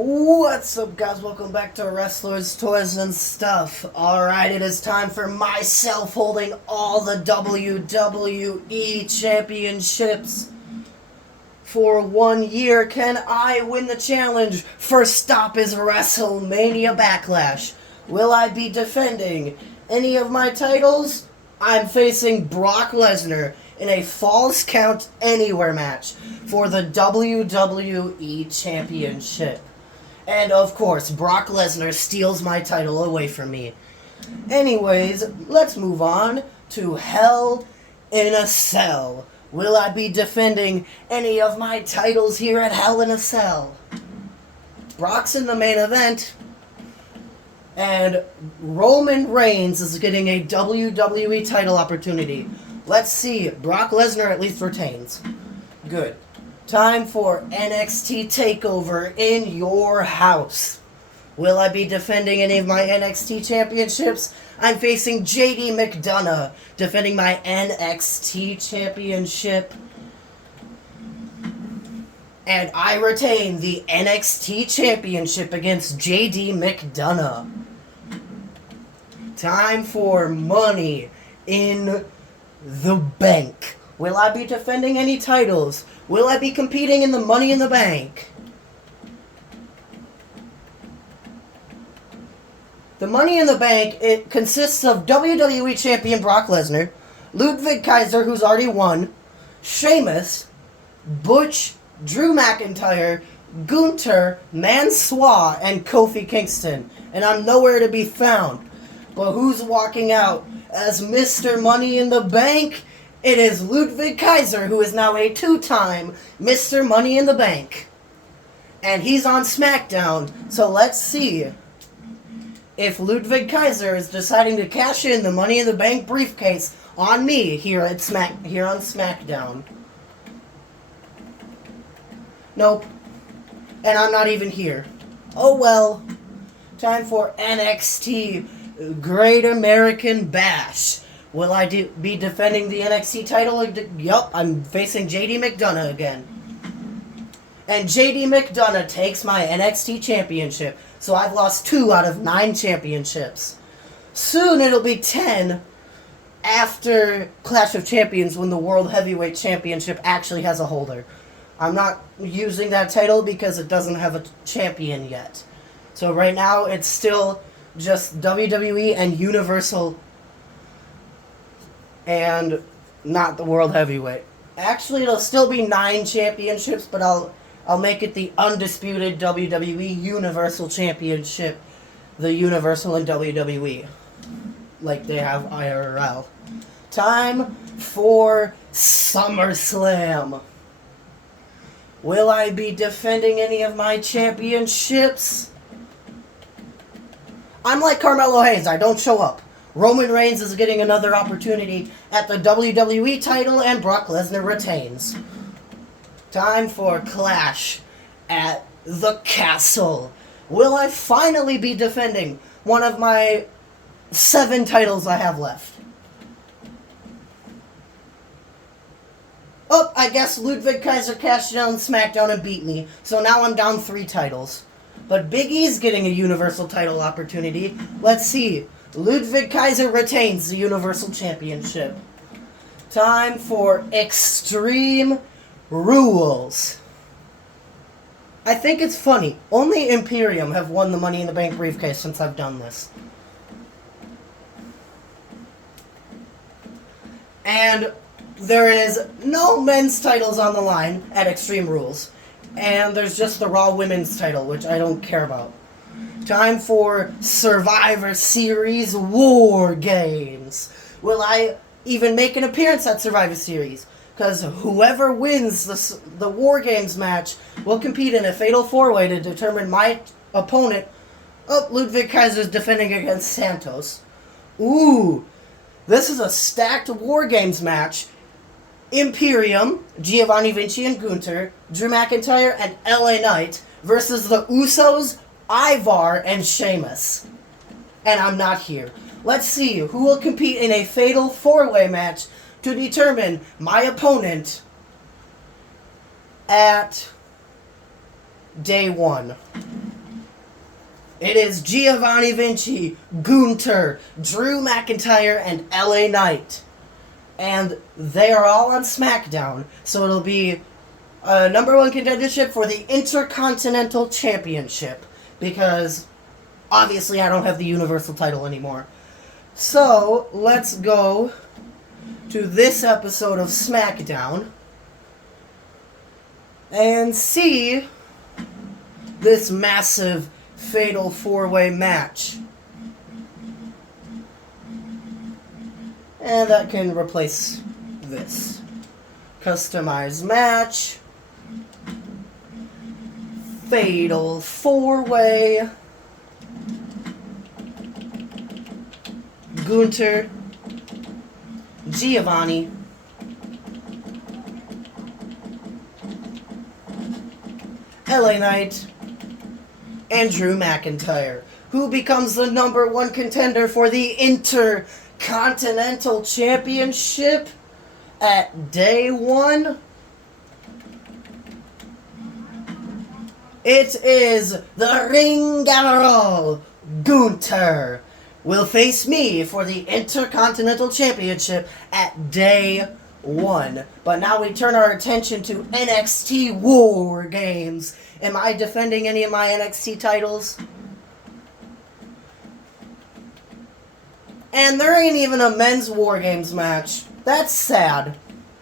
What's up, guys? Welcome back to Wrestlers, Toys, and Stuff. Alright, it is time for myself holding all the WWE championships for 1 year. Can I win the challenge? First stop is WrestleMania Backlash. Will I be defending any of my titles? I'm facing Brock Lesnar in a Falls Count Anywhere match for the WWE Championship. And of course, Brock Lesnar steals my title away from me. Anyways, let's move on to Hell in a Cell. Will I be defending any of my titles here at Hell in a Cell? Brock's in the main event, and Roman Reigns is getting a WWE title opportunity. Let's see. Brock Lesnar at least retains. Good. Time for NXT TakeOver in your house. Will I be defending any of my NXT championships? I'm facing JD McDonough, defending my NXT championship. And I retain the NXT championship against JD McDonough. Time for Money in the Bank. Will I be defending any titles? Will I be competing in the Money in the Bank? The Money in the Bank, it consists of WWE Champion Brock Lesnar, Ludwig Kaiser, who's already won, Sheamus, Butch, Drew McIntyre, Gunther, Mansoor, and Kofi Kingston. And I'm nowhere to be found. But who's walking out as Mr. Money in the Bank? It is Ludwig Kaiser, who is now a two-time Mr. Money in the Bank. And he's on SmackDown, so let's see if Ludwig Kaiser is deciding to cash in the Money in the Bank briefcase on me here on SmackDown. Nope. And I'm not even here. Oh well. Time for NXT Great American Bash. Will I be defending the NXT title? Yup, I'm facing JD McDonough again. And JD McDonough takes my NXT championship. So I've lost 2 out of 9 championships. Soon it'll be 10 after Clash of Champions when the World Heavyweight Championship actually has a holder. I'm not using that title because it doesn't have a champion yet. So right now it's still just WWE and Universal and not the World Heavyweight. Actually, it'll still be 9 championships, but I'll make it the undisputed WWE Universal Championship, the Universal and WWE, like they have IRL. Time for SummerSlam. Will I be defending any of my championships? I'm like Carmelo Hayes, I don't show up. Roman Reigns is getting another opportunity at the WWE title, and Brock Lesnar retains. Time for Clash at the Castle. Will I finally be defending one of my 7 titles I have left? Oh, I guess Ludwig Kaiser cashed in on SmackDown and beat me, so now I'm down 3 titles. But Big E's getting a Universal title opportunity. Let's see. Ludwig Kaiser retains the Universal Championship. Time for Extreme Rules. I think it's funny. Only Imperium have won the Money in the Bank briefcase since I've done this. And there is no men's titles on the line at Extreme Rules. And there's just the Raw Women's title, which I don't care about. Time for Survivor Series War Games. Will I even make an appearance at Survivor Series? Because whoever wins the War Games match will compete in a Fatal 4-Way to determine my opponent. Oh, Ludwig Kaiser is defending against Santos. Ooh, this is a stacked War Games match. Imperium, Giovanni Vinci and Gunther, Drew McIntyre and LA Knight versus the Usos, Ivar, and Sheamus. And I'm not here. Let's see who will compete in a Fatal 4-Way match to determine my opponent at day 1. It is Giovanni Vinci, Gunther, Drew McIntyre, and LA Knight. And they are all on SmackDown. So it'll be a number one contendership for the Intercontinental Championship. Because obviously I don't have the Universal title anymore. So let's go to this episode of SmackDown and see this massive fatal four-way match. And that can replace this. Customized match. Fatal four-way. Gunther. Giovanni. LA Knight. And Drew McIntyre, who becomes the number one contender for the Intercontinental Championship at day one. It is the Ring General Gunther will face me for the Intercontinental Championship at day one. But now we turn our attention to NXT War Games. Am I defending any of my NXT titles? And there ain't even a men's War Games match. That's sad.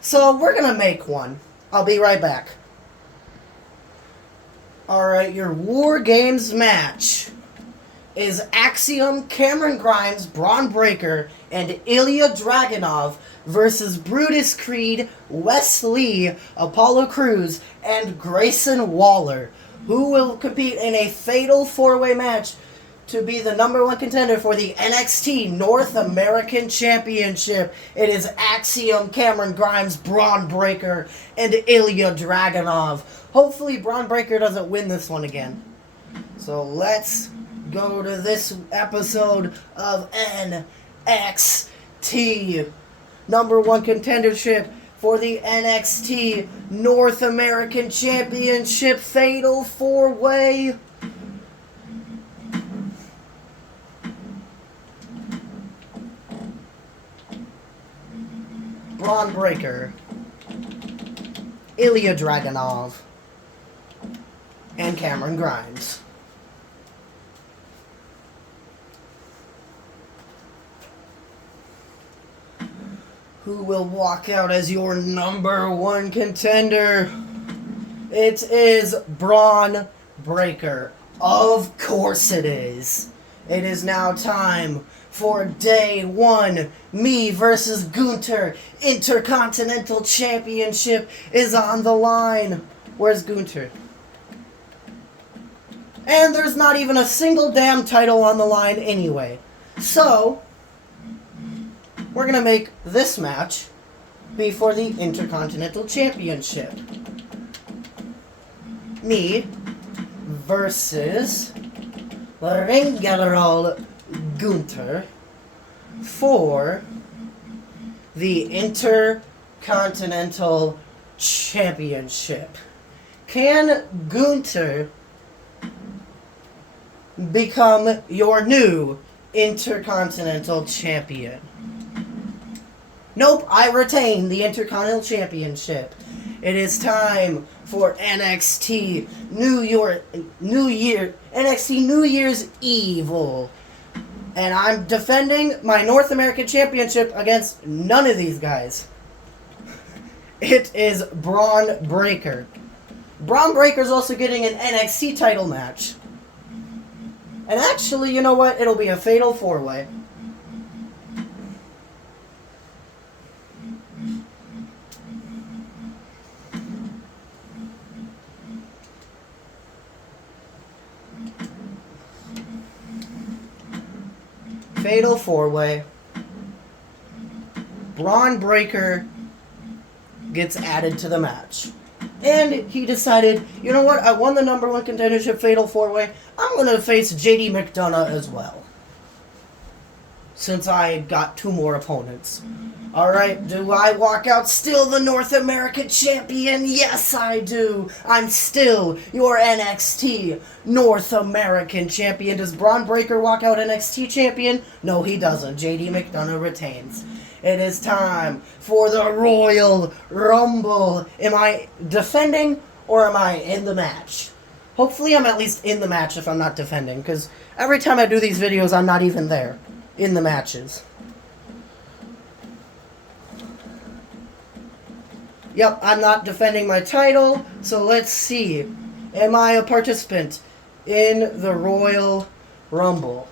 So we're gonna make one. I'll be right back. Alright, your War Games match is Axiom, Cameron Grimes, Braun Breaker, and Ilya Dragunov versus Brutus Creed, Wes Lee, Apollo Crews, and Grayson Waller, who will compete in a fatal four-way match to be the number one contender for the NXT North American Championship. It is Axiom, Cameron Grimes, Braun Breaker, and Ilya Dragunov. Hopefully Braun Breaker doesn't win this one again. So let's go to this episode of NXT. Number one contendership for the NXT North American Championship Fatal 4-Way. Braun Breaker, Ilya Dragunov, and Cameron Grimes. Who will walk out as your number one contender? It is Braun Breaker. Of course it is. It is now time for day one. Me versus Gunther. Intercontinental Championship is on the line. Where's Gunther? And there's not even a single damn title on the line anyway. So we're going to make this match be for the Intercontinental Championship. Me versus Ring General Gunther for the Intercontinental Championship. Can Gunther become your new Intercontinental Champion? Nope, I retain the Intercontinental Championship. It is time for NXT NXT New Year's Evil. And I'm defending my North American Championship against none of these guys. It is Braun Breaker. Braun Breaker's also getting an NXT title match. And actually, you know what? It'll be a fatal four-way. Fatal four-way. Braun Breaker gets added to the match. And he decided, you know what, I won the number one contendership fatal four-way. I'm going to face JD McDonough as well. Since I got two more opponents. Alright, do I walk out still the North American champion? Yes, I do. I'm still your NXT North American champion. Does Braun Breaker walk out NXT champion? No, he doesn't. JD McDonough retains. It is time for the Royal Rumble. Am I defending or am I in the match? Hopefully I'm at least in the match if I'm not defending, because every time I do these videos, I'm not even there in the matches. Yep, I'm not defending my title, so let's see. Am I a participant in the Royal Rumble?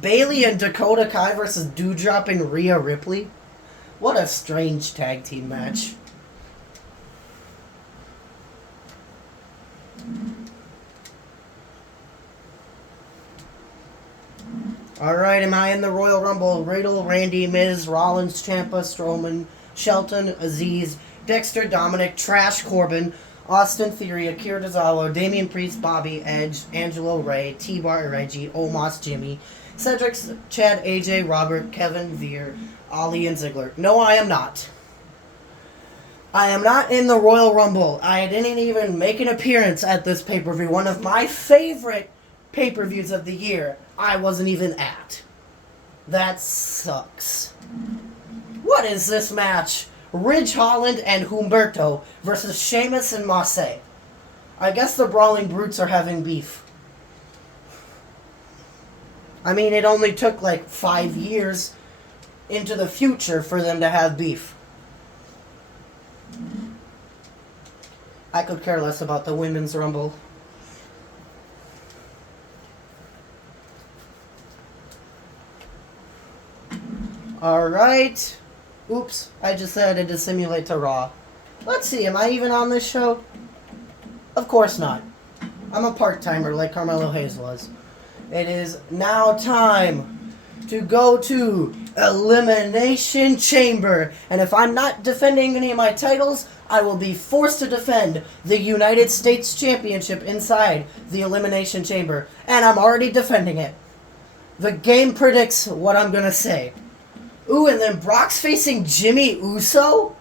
Bayley and Dakota Kai versus Doudrop and Rhea Ripley? What a strange tag team match. Alright, am I in the Royal Rumble? Riddle, Randy, Miz, Rollins, Ciampa, Strowman, Shelton, Aziz, Dexter, Dominic, Trash, Corbin, Austin Theory, Akira Tozawa, Damian Priest, Bobby, Edge, Angelo Ray, T-Bar, Reggie, Omos, Jimmy, Cedric, Chad, AJ, Robert, Kevin, Veer, Ali, and Ziggler. No, I am not. I am not in the Royal Rumble. I didn't even make an appearance at this pay-per-view. One of my favorite pay-per-views of the year, I wasn't even at. That sucks. What is this match? Ridge Holland and Humberto versus Sheamus and Mosse. I guess the Brawling Brutes are having beef. I mean, it only took like 5 years into the future for them to have beef. I could care less about the Women's Rumble. Alright. Oops, I just added to simulate to Raw. Let's see, am I even on this show? Of course not. I'm a part-timer like Carmelo Hayes was. It is now time to go to Elimination Chamber. And if I'm not defending any of my titles, I will be forced to defend the United States Championship inside the Elimination Chamber. And I'm already defending it. The game predicts what I'm going to say. Ooh, and then Brock's facing Jimmy Uso?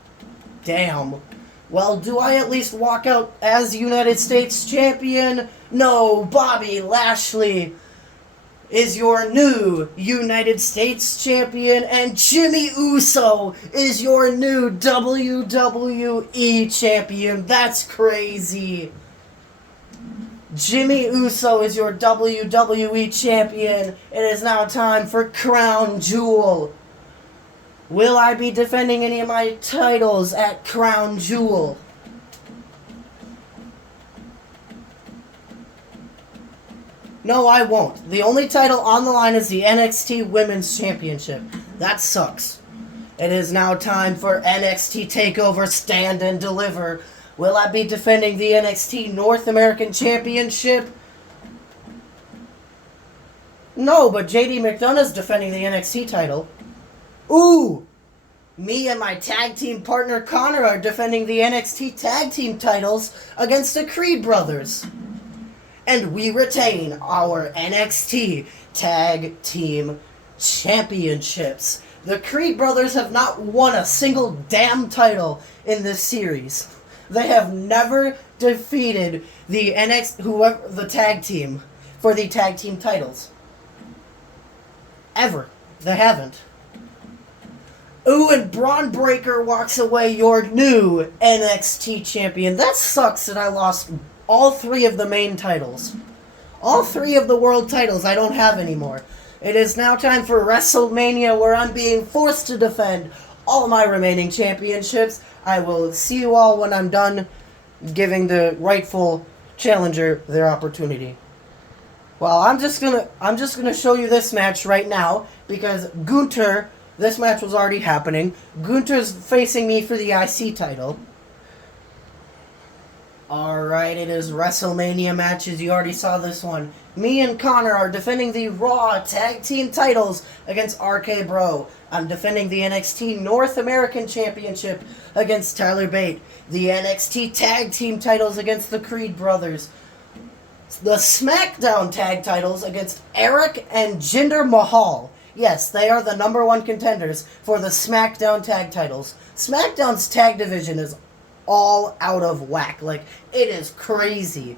Damn. Well, do I at least walk out as United States Champion? No, Bobby Lashley is your new United States Champion, and Jimmy Uso is your new WWE Champion. That's crazy. Jimmy Uso is your WWE Champion. It is now time for Crown Jewel. Will I be defending any of my titles at Crown Jewel? No, I won't. The only title on the line is the NXT Women's Championship. That sucks. It is now time for NXT TakeOver Stand and Deliver. Will I be defending the NXT North American Championship? No, but JD McDonough's defending the NXT title. Ooh! Me and my tag team partner Connor are defending the NXT tag team titles against the Creed brothers. And we retain our NXT tag team championships. The Creed brothers have not won a single damn title in this series. They have never defeated the the tag team for the tag team titles. Ever. They haven't. Ooh, and Braun Breaker walks away your new NXT champion. That sucks that I lost all 3 of the main titles. All 3 of the world titles I don't have anymore. It is now time for WrestleMania, where I'm being forced to defend all my remaining championships. I will see you all when I'm done giving the rightful challenger their opportunity. Well, I'm just gonna show you this match right now because Gunther. This match was already happening. Gunther's facing me for the IC title. Alright, it is WrestleMania matches. You already saw this one. Me and Connor are defending the Raw Tag Team titles against RK Bro. I'm defending the NXT North American Championship against Tyler Bate. The NXT Tag Team titles against the Creed Brothers. The SmackDown Tag titles against Eric and Jinder Mahal. Yes, they are the number one contenders for the SmackDown tag titles. SmackDown's tag division is all out of whack. Like, it is crazy.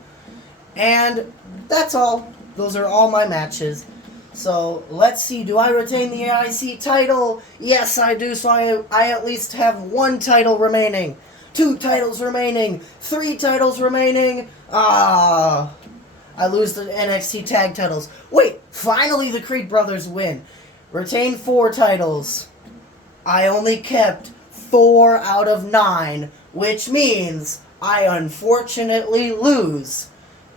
And that's all. Those are all my matches. So, let's see. Do I retain the IC title? Yes, I do. So I at least have one title remaining. 2 titles remaining. 3 titles remaining. I lose the NXT tag titles. Wait, finally the Creed brothers win. Retain 4 titles. I only kept 4 out of 9, which means I unfortunately lose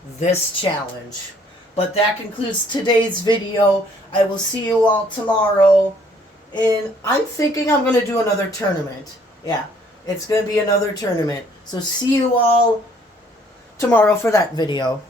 this challenge. But that concludes today's video. I will see you all tomorrow. And I'm thinking I'm going to do another tournament. Yeah, it's going to be another tournament. So see you all tomorrow for that video.